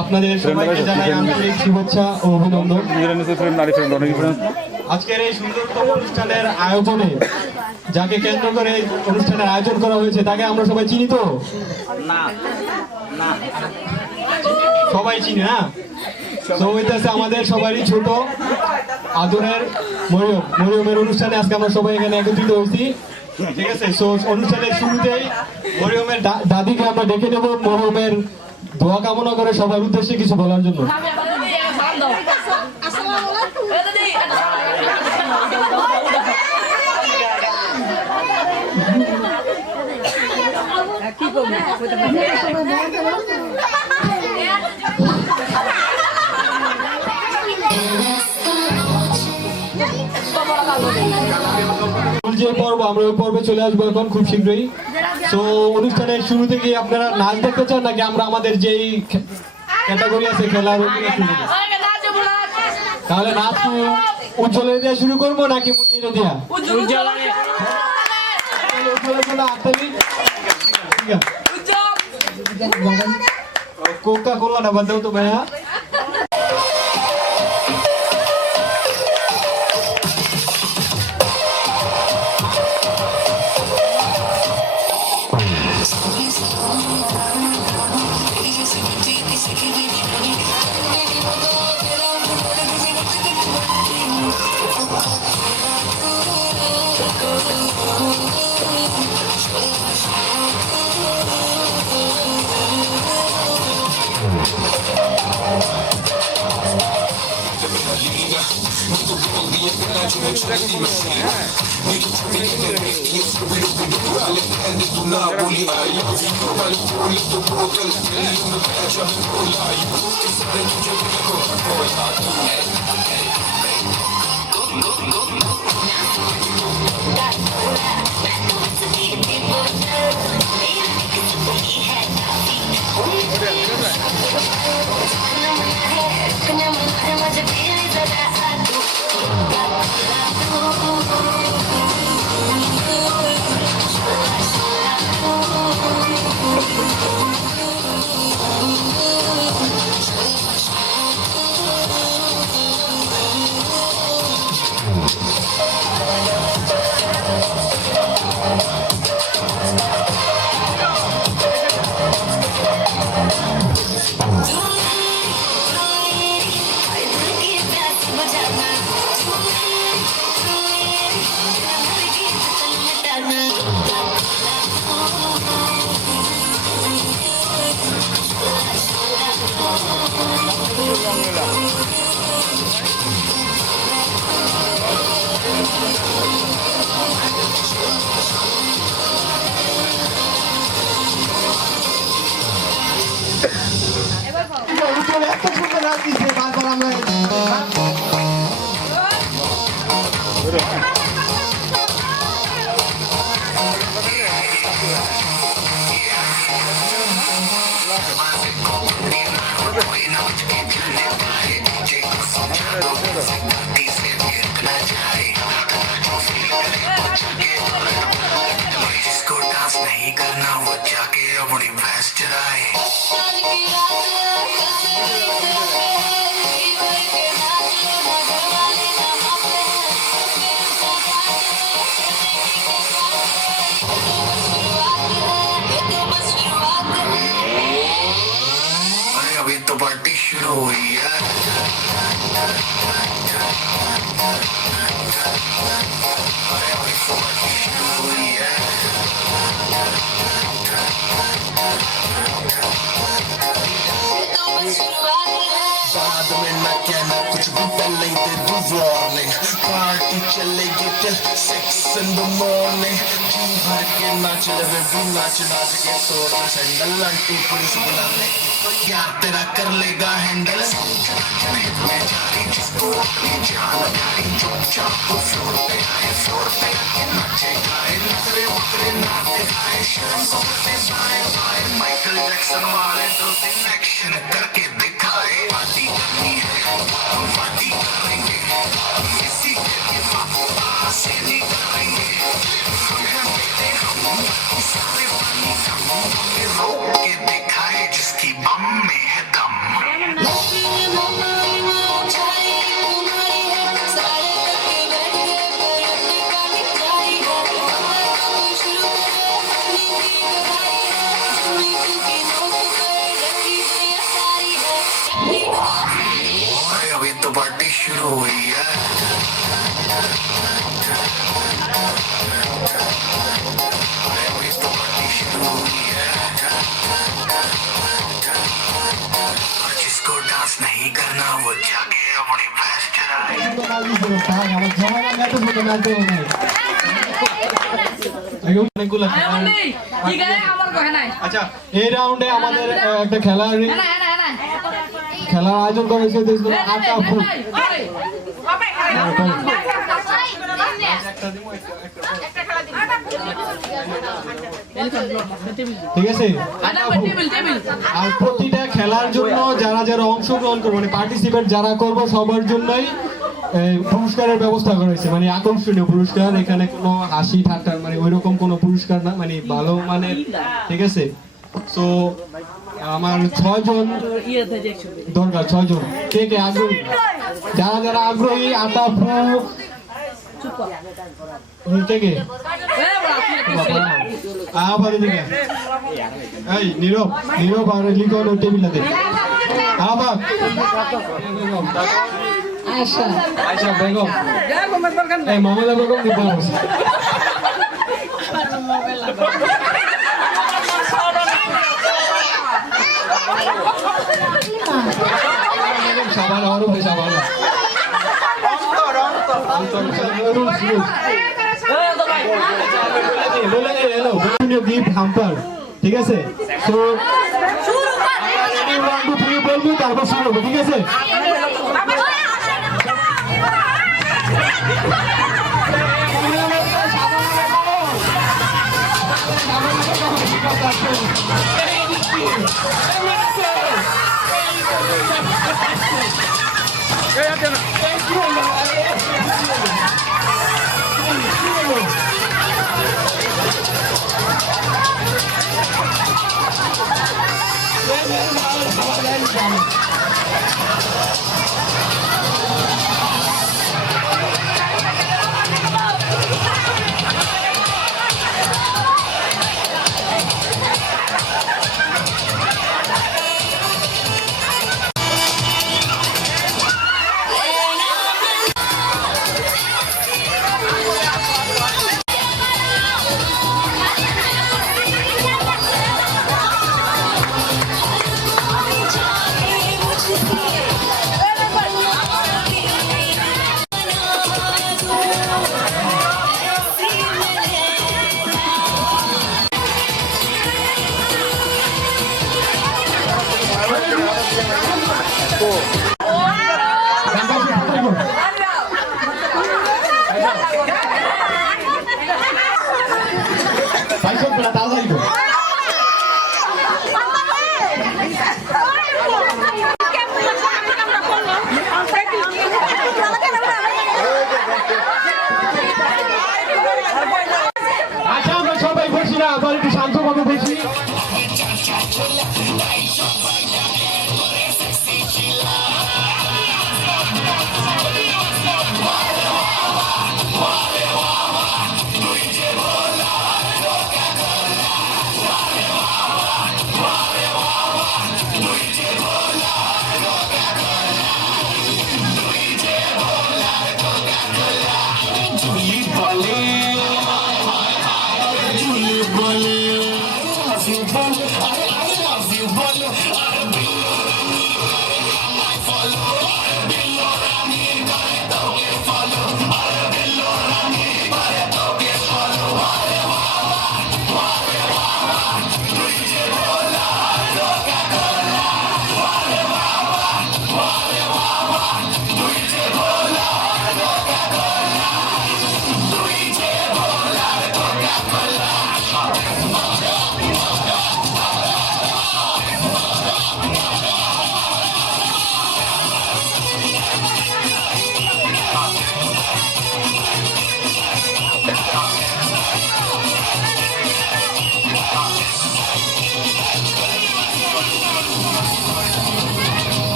আপনাদের সবাইকে জানাই আন্তরিক শুভেচ্ছা ও অভিনন্দন। আজকের এই সুন্দরতম অনুষ্ঠানের আয়োজনে যাকে কেন্দ্র করে অনুষ্ঠানের আয়োজন করা হয়েছে তাকে আমরা সবাই চিনি তো? সবাই চিনি না? তো হইতেছে আমাদের সবারই ছোট আদরের মরিয়মের অনুষ্ঠানে আজকে আমরা সবাই এখানে একত্রিত হয়েছি। ঠিক আছে, সো অনুষ্ঠানের শুরুতেই মরিয়মের দাদিকে আমরা ডেকে নেব মরিয়মের দোয়া কামনা করে সবার উদ্দেশ্যে কিছু বলার জন্য। যে পর্ব আমরা ওই পর্বে চলে আসবো এখন খুব শীঘ্রই। তো অনুষ্ঠানের শুরু থেকে আপনারা নাচ দেখতে চান নাকি আমরা আমাদের যেই ক্যাটাগরি আছে খেলার তাহলে নাচ উজ্জ্বলে দিয়ে শুরু করবো নাকি মুন্নিরে দিয়া? কোকা কোলা না বাদ দাও তো ভাইয়া। नहीं करना वो जाके अपनी भैंस चराए। अरे अभी तो पार्टी शुरू हुई है। बाद में न कहना कुछ भी पहले ही दे दूं वार्निंग। पार्टी चलेगी till 6 in the morning। जी भर के नाच ले बेबी नाच नाच के तोड़ा सैंडल। आंटी पुलिस बुला ले यार तेरा कर लेगा हैंडल। मैं जारी जिसको अपनी जान प्यारी चुपचाप तो फ्लोर पे आए नाचेगा नखरे वखरे नाचे खाए शर्म को से बाएं बाएं माइकल जैक्सन वाले दो दिन एक्शन करके दिखाए। पार्टी करनी है हम पार्टी करेंगे किसी के पापा से नहीं करेंगे। हम सारे पानी का मुंह में रोक के दिखाए जिसकी बम में है दम। पार्टी शुरू हुई है अभी तो पार्टी शुरू हुई है और जिसको डांस नहीं करना वो जाके अपनी भैंस चराए আচ্ছা এই রাউন্ডে আমাদের একটা খেলার আয়োজন করা হয়েছে আটা ফুল ঠিক আছে আর প্রতিটা খেলার জন্য যারা যারা অংশগ্রহণ করবো মানে পার্টিসিপেট যারা করবো সবার জন্যই পুরস্কারের ব্যবস্থা করা হয়েছে মানে আকর্ষণীয় পুরস্কার এখানে কোনো হাসি ঠাট্টার মানে ওইরকম কোনো পুরস্কার না মানে ভালো মানে ঠিক আছে তো আমার 6 জন দরকার 6 জন কে কে আগ্রহী যারা যারা আগ্রহী আটা ফু কে কে আবার দিকে এই নীরব আর লিখন টেবিলে দে আবার আয়শা বেগম এই মমতা বেগম দিবা সাবান আরো বেশি সাবান গিফট হাম্পার ঠিক আছে তো বলবো তারপর শুরু হবে ঠিক আছে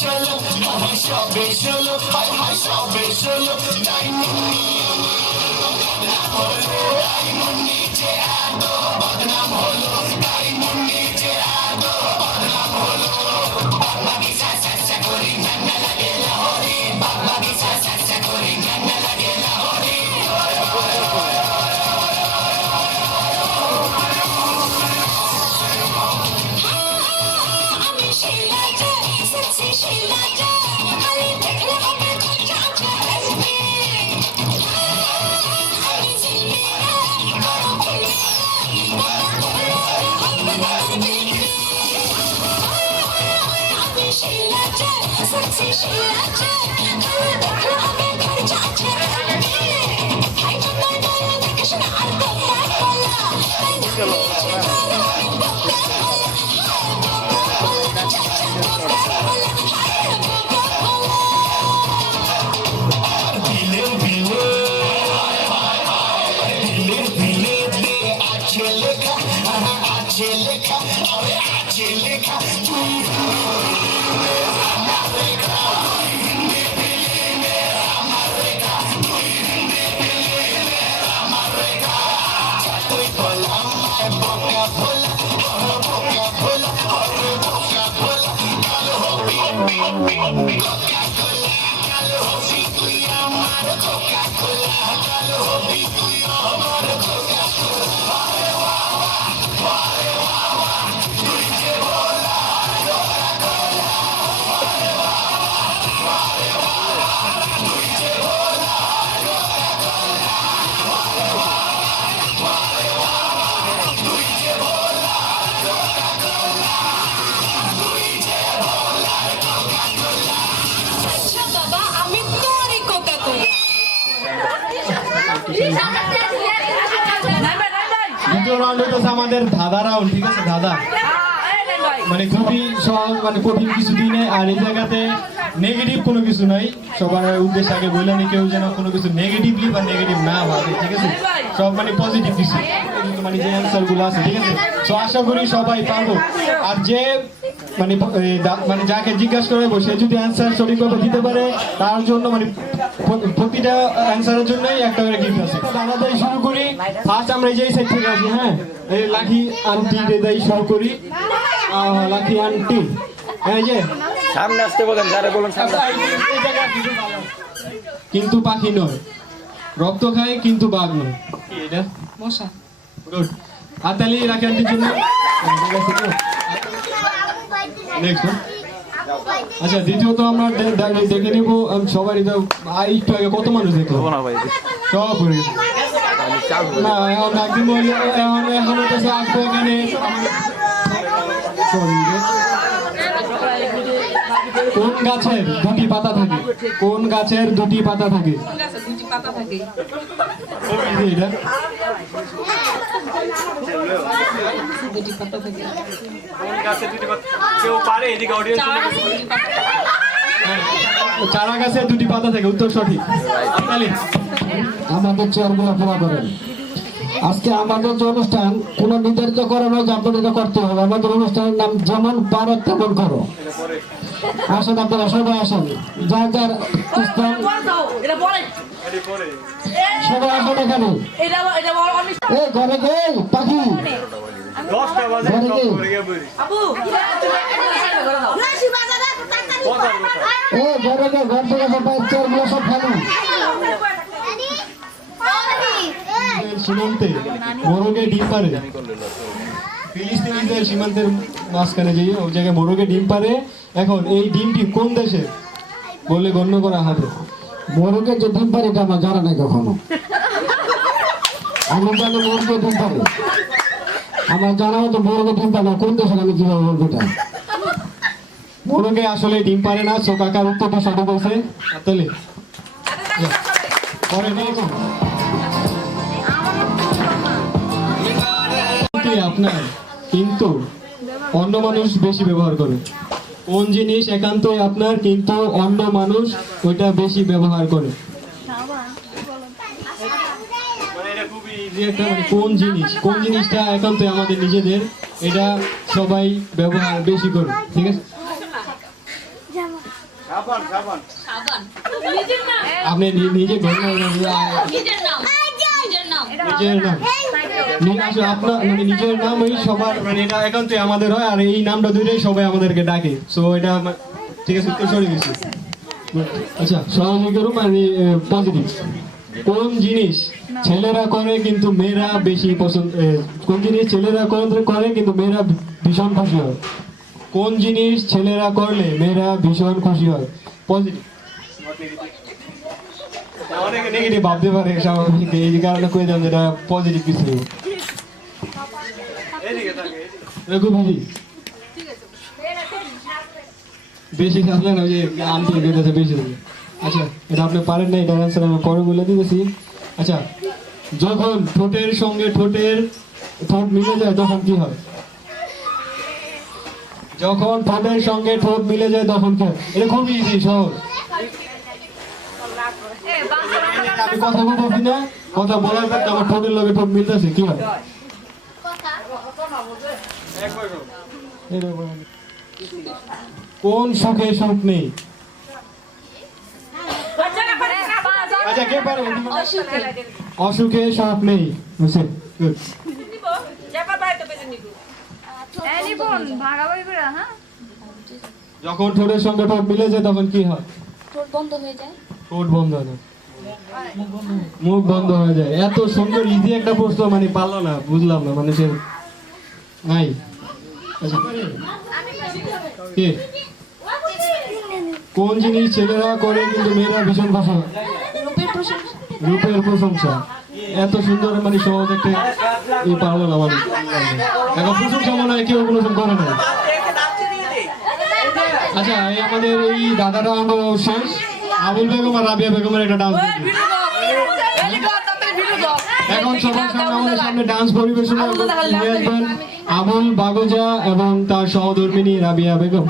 ষোলো, সবে ষোলো, সবে ষোলো, ডায়মন্ড নিচে এত বদনাম হলো, ডায়মন্ড নিচে এত বদনাম হলো, বাগিচা সাসা করি নানা লাগে লাহোরি, বাগিচা সাসা করি নানা লাগে লাহোরি। আমি শিলা যায়, সেক্সি শিলা যায়, আমি দেখলে হবে খোঁচা আসবে। আমি জিলিয়া, বড় ফুলিয়া, আমি শিলা যায়, সেক্সি শিলা যায়, আমি দেখলে হবে খোঁচা আসবে। হাই তোমার বলা দেখে শোনা আর কথা বলা, তাই না নিচে ধরো বকা বলা, চাচা বকা বলা, হায় বকা বলা। দিলে দিলে দিলে দিলে দে আছে লেখা, আছে লেখা, আরে আছে লেখা, তুই আচ্ছা বাবা আমি তোরই কোকা কোলা। দ্বিতীয় রাউন্ড হচ্ছে আমাদের ধাঁধা রাউন্ড, ঠিক আছে? ধাঁধা মানে খুবই সহজ, মানে কঠিন কিছু দিনে, আর এই জায়গাতে নেগেটিভ কোনো কিছু নাই। সবার উদ্দেশ্য আগে বললেন কেউ যেন কোনো কিছু নেগেটিভলি বা নেগেটিভ না ভাবে, ঠিক আছে? সব মানে পজিটিভ কিছু, মানে যে অ্যান্সার গুলো আছে, ঠিক আছে? তো আশা করি সবাই পারবো। আর যে মানে মানে যাকে জিজ্ঞাসা করবো সে যদি অ্যান্সার সঠিকভাবে দিতে পারে তার জন্য মানে প্রতিটা অ্যান্সারের জন্যই একটা করে গিফট আছে। দাদা শুরু করি, ফার্স্ট আমরা এই যে সাইড থেকে আসি, হ্যাঁ? এই লাকি আন্টি দেদাই শুরু করি। লাকি আন্টি, এই যে সামনে আসতে বলেন, যারা বলুন সামনে। কিন্তু পাখি নয়, রক্ত খায় কিন্তু বাঘ নয়। কি এটা? মশা। গুড। হাততালি রাখি আন্টির জন্য। নেক্সট। আচ্ছা, দ্বিতীয়ত আমরা দেখে নিব সবারই একটু আগে কত মানুষ দেখলো সব পড়ে না, এখন একদিন এখন হচ্ছে আসবো এখানে। কোন গাছের দুটি পাতা থাকে? কোন গাছের দুটি পাতা থাকে? এটা চারা গাছে দুটি পাতা থাকে, উত্তর সঠিক। আমাদের চেয়ারগুলো পুরা করেন। আজকে আমাদের যে অনুষ্ঠান কোনো নির্ধারিত করা নয় যে আপনাদের করতে হবে। আমাদের অনুষ্ঠানের নাম যেমন পারো তেমন করো। আসেন আপনারা সবাই আসেন, যার যার স্থান সবাই আসেন এখানে। এই ঘরে গে পাখি, ঘরে গে ঘরে গে, ঘর থেকে সবাই চেয়ারগুলো সব ফেলো। সীমান্তে মোরগে ডিম পারে, ফিলিস্তিনিদের সীমান্তের মাঝখানে যে ওই জায়গায় মোরগে ডিম পারে। এখন এই ডিমটি কোন দেশে বলে গণ্য করা হবে? মোরগে যে ডিম পারে এটা আমার জানা নাই কখনো। আমি জানি মোরগে ডিম পারে, আমার জানা মতো মোরগে ডিম পারে না। কোন দেশে আমি কিভাবে বলবো এটা? মোরগে আসলে ডিম পারে না। সো কাকার উত্তরটা সঠিক বলছে। তাহলে পরে নেক্সট আপনার কিন্তু অন্য মানুষ বেশি ব্যবহার করে। কোন জিনিস একান্তই আপনার কিন্তু অন্য মানুষ ওইটা বেশি ব্যবহার করে? কোন জিনিস, কোন জিনিসটা একান্তই আমাদের নিজেদের, এটা সবাই ব্যবহার বেশি করে, ঠিক আছে? আপনি নিজে ঘটনা নিজের নাম নিজের নাম আসলে আপনার মানে নিজের নাম ওই সবার মানে এটা একান্তই আমাদের হয় আর এই নামটা দুইটাই সবাই আমাদেরকে ডাকে সো এটা ঠিক আছে উত্তর সরে গেছি আচ্ছা সহযোগিতার মানে পজিটিভ কোন জিনিস ছেলেরা করে কিন্তু মেয়েরা বেশি পছন্দ কোন জিনিস ছেলেরা করে কিন্তু মেয়েরা ভীষণ খুশি হয় কোন জিনিস ছেলেরা করলে মেয়েরা ভীষণ খুশি হয় পজিটিভ অনেকে নেগেটিভ ভাবতে পারে স্বাভাবিক এই কারণে কয়ে যান যেটা পজিটিভ কিছু এরকম বেশি থাকলে না যে আন্তরিক হয়ে বেশি থাকে আচ্ছা এটা আপনি পারেন না এটার অ্যান্সার আমি পরে বলে দিতেছি আচ্ছা যখন ঠোঁটের সঙ্গে ঠোঁট মিলে যায় তখন কি হয় যখন ঠোঁটের সঙ্গে ঠোঁট মিলে যায় তখন কি হয় এটা খুব ইজি সহজ আমি কথা বলতেছি না কথা বলার পর আমার ঠোঁটের লগে ঠোঁট মিলতেছে কি হয় কোন সুখে সুখ নেই আচ্ছা কে পারে অসুখে সুখ নেই বুঝছেন গুড যখন ঠোঁটের সঙ্গে ঠোঁট মিলে যায় তখন কি হয় ঠোঁট বন্ধ হয়ে যায় ঠোঁট বন্ধ হয় না মুখ বন্ধ হয়ে যায় এত সুন্দর ইজি একটা প্রশ্ন মানে পারলো না বুঝলাম না মানুষের নাই আচ্ছা কে কোন জিনিস ছেলেরা করে কিন্তু মেয়েরা ভীষণ ভাষা রূপের প্রশংসা এত সুন্দর মানে সহজ একটা এই পারলো না মানে এখন প্রশংসা মনে হয় কেউ কোনো করে না আচ্ছা এই আমাদের এই দাদারা আমরা শেষ আবুল বেগম আর রাবিয়া বেগমের একটা ডান্স এখন সবার সামনে আমাদের সামনে ডান্স পরিবেশনা নিয়ে আসবেন আবুল বাগজা এবং তার সহধর্মিনী রাবিয়া বেগম